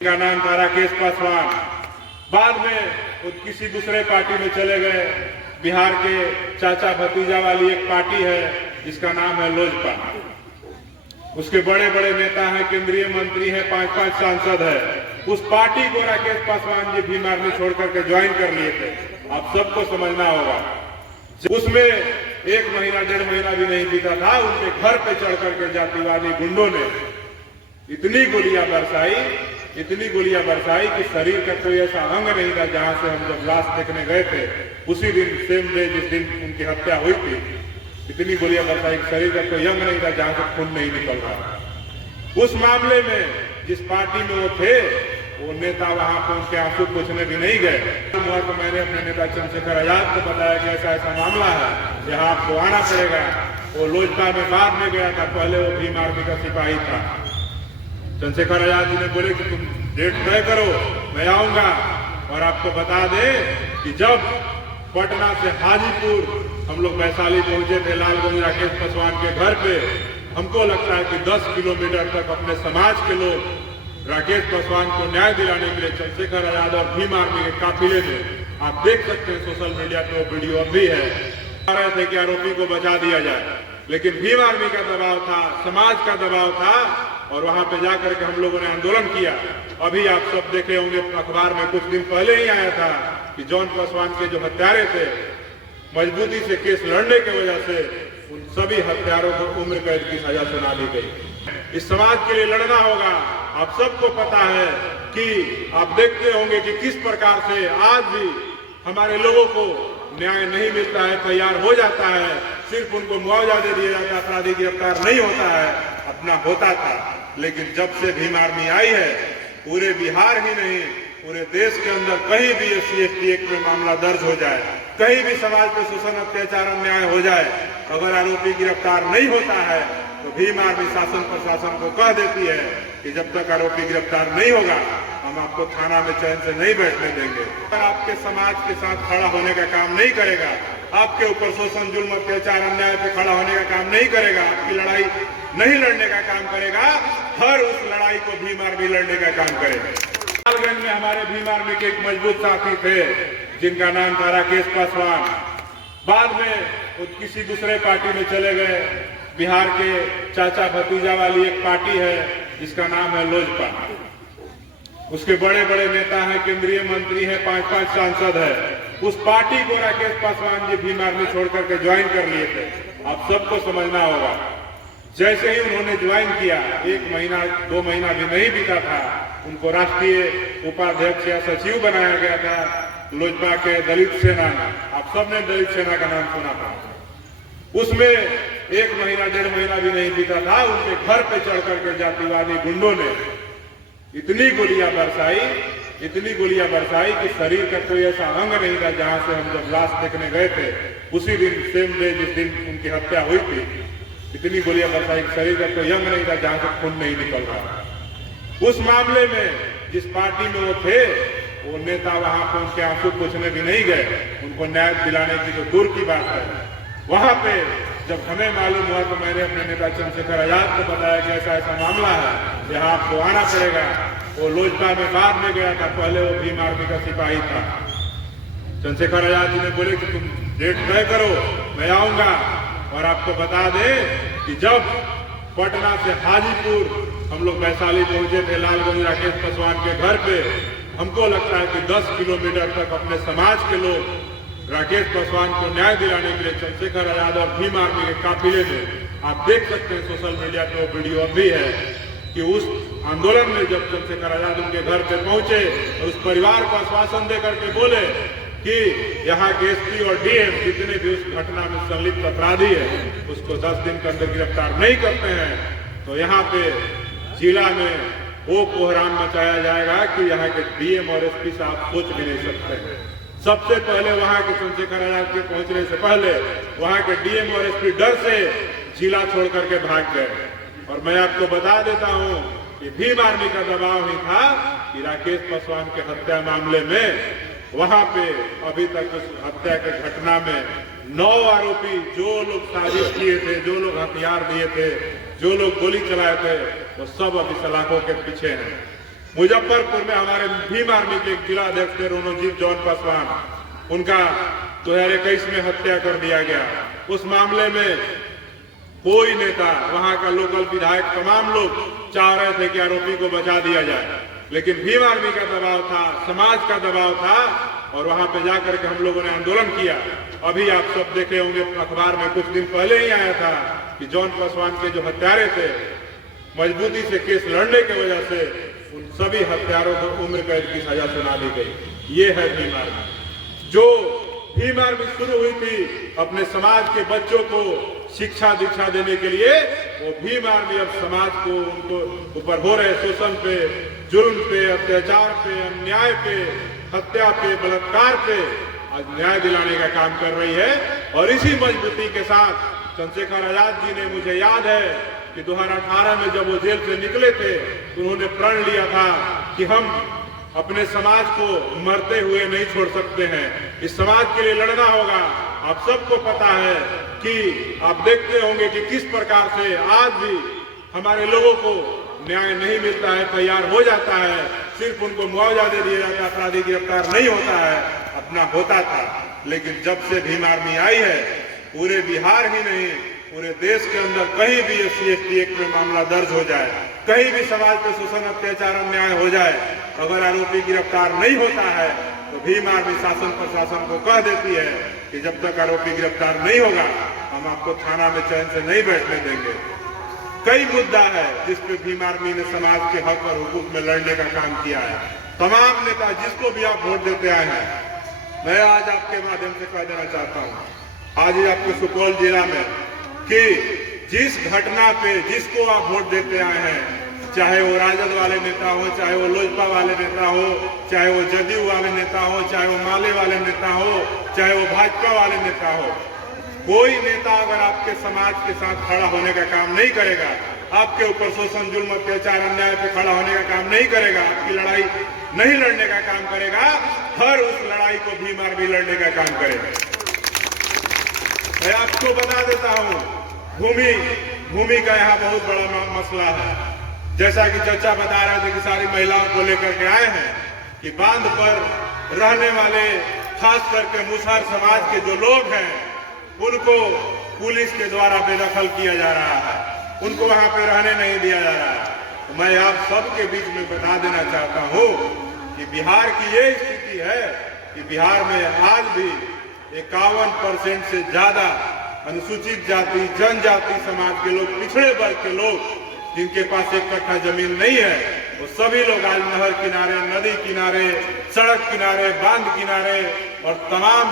का नाम था राकेश पासवान। बाद में वो किसी दूसरे पार्टी में चले गए। बिहार के चाचा भतीजा वाली एक पार्टी है जिसका नाम है लोजपा। उसके बड़े बड़े नेता हैं, केंद्रीय मंत्री हैं, 5-5 सांसद है। उस पार्टी को राकेश पासवान जी भीम आर्मी छोड़ करके ज्वाइन कर लिए थे। आप सबको समझना होगा। उसमें 1 महीना 1.5 महीना भी नहीं बीता था, उनके घर पे चढ़ करके जातिवादी गुंडों ने इतनी गोलियां बरसाई कि शरीर का कोई ऐसा अंग नहीं था। जहां से हम जब लाश देखने गए थे उसी दिन, सेम डे जिस दिन उनकी हत्या हुई थी, इतनी गोलियां बरसाई कि शरीर का कोई अंग नहीं था जहां से खून नहीं निकल रहा। उस मामले में जिस पार्टी में वो थे, वो नेता वहां पर उनके आंसू पूछने भी नहीं गए। तो मैंने अपने नेता चंद्रशेखर आजाद को बताया कि ऐसा ऐसा मामला है, यहाँ आपको आना पड़ेगा। वो लोजपा में बाद में गया था, पहले वो भीम आर्मी का सिपाही था। चंद्रशेखर आजाद जी ने बोले कि तुम डेट तय करो, मैं आऊंगा। और आपको बता दें कि जब पटना से हाजीपुर हम लोग वैशाली पहुंचे थे, लालगंज राकेश पासवान के घर पे, हमको लगता है कि 10 किलोमीटर तक अपने समाज के लोग राकेश पासवान को न्याय दिलाने के लिए चंद्रशेखर आजाद और भीम आर्मी के काफिले में, आप देख सकते हैं सोशल मीडिया पे वो वीडियो अब भी है, कह रहे थे कि आरोपी को बचा दिया जाए। लेकिन भीम आर्मी का दबाव था, समाज का दबाव था, और वहां पे जाकर के हम लोगों ने आंदोलन किया। अभी आप सब देखे होंगे अखबार में कुछ दिन पहले ही आया था कि जॉन पासवान के जो हत्यारे थे, मजबूती से केस लड़ने की वजह से उन सभी हत्यारों को उम्र कैद की सजा सुना दी गई। इस समाज के लिए लड़ना होगा। आप सबको पता है कि आप देखते होंगे कि किस प्रकार से आज भी हमारे लोगों को न्याय नहीं मिलता है, तैयार हो जाता है, सिर्फ उनको मुआवजा दे दिया जाता है, अपराधी गिरफ्तार नहीं होता है। अपना होता था, लेकिन जब से भीम आर्मी आई है, पूरे बिहार ही नहीं पूरे देश के अंदर कहीं भी SC/ST एक्ट में मामला दर्ज हो जाए, कहीं भी समाज पर शोषण अत्याचार अन्याय हो जाए, अगर आरोपी गिरफ्तार नहीं होता है तो भीम आर्मी शासन प्रशासन को कह देती है कि जब तक आरोपी गिरफ्तार नहीं होगा हम आपको थाना में चैन से नहीं बैठने देंगे। अगर आपके समाज के साथ खड़ा होने का काम नहीं करेगा, आपके ऊपर शोषण जुल्म अत्याचार अन्याय पे खड़ा होने का काम नहीं करेगा, आपकी लड़ाई नहीं लड़ने का काम करेगा, हर उस लड़ाई को भीम आर्मी लड़ने का काम करेगा। लालगंज में हमारे भीम आर्मी के एक मजबूत साथी थे जिनका नाम था राकेश पासवान। बाद में वो किसी दूसरे पार्टी में चले गए। बिहार के चाचा भतीजा वाली एक पार्टी है जिसका नाम है लोजपा। उसके बड़े बड़े नेता हैं, केंद्रीय मंत्री हैं, 5-5 सांसद है। उस पार्टी को राकेश पासवान जी भीम आर्मी छोड़ करके ज्वाइन कर लिए थे। आप सबको समझना होगा। जैसे ही उन्होंने ज्वाइन किया, 1 महीना 2 महीना भी नहीं बीता था, उनको राष्ट्रीय उपाध्यक्ष या सचिव बनाया गया था लोजपा के दलित सेना में। आप सबने दलित सेना का नाम सुना था। उसमें 1 महीना 1.5 महीना भी नहीं बीता था, उनके घर पे चढ़ करके जातिवादी गुंडों ने इतनी गोलियां बरसाई कि शरीर का कोई ऐसा अंग नहीं था। जहां से हम जब लाश देखने गए थे उसी दिन, सेम डे जिस दिन उनकी हत्या हुई थी, इतनी गोलियां बरसाई कि शरीर का कोई अंग नहीं था जहां से खून नहीं निकल रहा। उस मामले में जिस पार्टी में वो थे, वो नेता वहां पर उनके आंसू पूछने भी नहीं गए। उनको न्याय दिलाने की तो दूर की बात है। वहां पे जब हमें मालूम हुआ तो मैंने अपने नेता चंद्रशेखर आजाद को बताया कि ऐसा ऐसा मामला है, यहाँ आपको आना पड़ेगा। वो लोजपा में बाद में गया था, पहले वो भीम आर्मी का सिपाही था। चंद्रशेखर आजाद जी ने बोले कि तुम डेट तय करो, मैं आऊंगा। और आपको बता दें कि जब पटना से हाजीपुर हम लोग वैशाली पहुंचे थे, लालगंज राकेश पासवान के घर पे, हमको लगता है कि 10 किलोमीटर तक अपने समाज के लोग राकेश पासवान को न्याय दिलाने के लिए चंद्रशेखर आजाद और भीम आर्मी के काफिले में, आप देख सकते हैं सोशल मीडिया पे वो वीडियो अब भी है कि उस आंदोलन में जब चंद्रशेखर आजाद उनके घर पे पहुंचे और उस परिवार को आश्वासन देकर के बोले कि यहाँ के SP और DM जितने भी उस घटना में संलिप्त अपराधी है उसको 10 दिन के अंदर गिरफ्तार नहीं करते हैं तो यहाँ पे जिला में वो कोहराम मचाया जाएगा कि यहाँ के DM और SP साहब सोच भी नहीं सकते हैं। सबसे पहले वहां के चंद्रशेखर आजाद के पहुंचने से पहले वहां के DM और SP डर से जिला छोड़ करके भाग गए। और मैं आपको बता देता हूं कि भीम आर्मी का दबाव ही था कि राकेश पासवान के हत्या मामले में वहां पे अभी तक उस हत्या के घटना में 9 आरोपी, जो लोग साजिश किए थे, जो लोग हथियार दिए थे, जो लोग गोली चलाए थे, वो सब अभी सलाखों के पीछे हैं। मुजफ्फरपुर में हमारे भीम आर्मी के एक जिला अध्यक्ष थे रोनोजीत जॉन पासवान, उनका 2021 में हत्या कर दिया गया। उस मामले में कोई नेता, वहां का लोकल विधायक, तमाम लोग चाह रहे थे कि आरोपी को बचा दिया जाए, लेकिन भीम आर्मी का दबाव था, समाज का दबाव था और वहां पे जाकर के हम लोगों ने आंदोलन किया। अभी आप सब देखे होंगे अखबार में कुछ दिन पहले ही आया था कि जॉन पासवान के जो हत्यारे थे, मजबूती से केस लड़ने की वजह से उन सभी हत्यारों को उम्र कैद की सजा सुना दी गई। ये है भीम आर्मी। जो भीम आर्मी शुरू हुई थी अपने समाज के बच्चों को शिक्षा दीक्षा देने के लिए, वो भीम आर्मी अब समाज को, उनको ऊपर हो रहे शोषण पे, जुल्म पे, अत्याचार पे, अन्याय पे, हत्या पे, बलात्कार पे आज न्याय दिलाने का काम कर रही है। और इसी मजबूती के साथ चंद्रशेखर आजाद जी ने, मुझे याद है कि 2018 में जब वो जेल से निकले थे तो उन्होंने प्रण लिया था कि हम अपने समाज को मरते हुए नहीं छोड़ सकते हैं, इस समाज के लिए लड़ना होगा। आप सबको पता है कि आप देखते होंगे कि किस प्रकार से आज भी हमारे लोगों को न्याय नहीं मिलता है, तैयार हो जाता है, सिर्फ उनको मुआवजा दे दिया जाता है, अपराधी गिरफ्तार नहीं होता है, अपना होता था। लेकिन जब से भीम आर्मी आई है, पूरे बिहार ही नहीं पूरे देश के अंदर कहीं भी SC/ST एक्ट में मामला दर्ज हो जाए, कहीं भी समाज पर शोषण, अत्याचार, अन्याय हो जाए, अगर आरोपी गिरफ्तार नहीं होता है तो भीम आर्मी शासन प्रशासन को कह देती है कि जब तक आरोपी गिरफ्तार नहीं होगा हम आपको थाना में चैन से नहीं बैठने देंगे। कई मुद्दा है जिस पे भीम आर्मी ने समाज के हक और हुकूक में लड़ने का काम किया है। तमाम नेता जिसको भी आप वोट देते आए हैं, मैं आज आपके माध्यम से कह देना चाहता हूँ, आज ही आपके सुपौल जिला में कि जिस घटना पे जिसको आप वोट देते आए हैं, चाहे वो राजद वाले नेता हो, चाहे वो लोजपा वाले नेता हो, चाहे वो जदयू वाले नेता हो, चाहे वो माले वाले नेता हो, चाहे वो भाजपा वाले नेता हो, कोई नेता अगर आपके समाज के साथ खड़ा होने का काम नहीं करेगा, आपके ऊपर शोषण, जुल्म, अत्याचार, अन्याय पे खड़ा होने का काम नहीं करेगा, आपकी लड़ाई नहीं लड़ने का काम करेगा, हर उस लड़ाई को भीम आर्मी लड़ने का काम करेगा। मैं आपको बता देता हूँ, भूमि का यहाँ बहुत बड़ा मसला है। जैसा कि चर्चा बता रहे थे कि सारी महिलाओं को लेकर के आए हैं कि बांध पर रहने वाले खास करके मुसहर समाज के जो लोग हैं उनको पुलिस के द्वारा बेदखल किया जा रहा है, उनको वहां पे रहने नहीं दिया जा रहा है। तो मैं आप सबके बीच में बता देना चाहता हूं कि बिहार की ये स्थिति है कि बिहार में आज भी 51% से ज्यादा अनुसूचित जाति, जनजाति समाज के लोग, पिछड़े वर्ग के लोग जिनके पास 1 कट्ठा जमीन नहीं है, वो सभी लोग आज नहर किनारे, नदी किनारे, सड़क किनारे, बांध किनारे और तमाम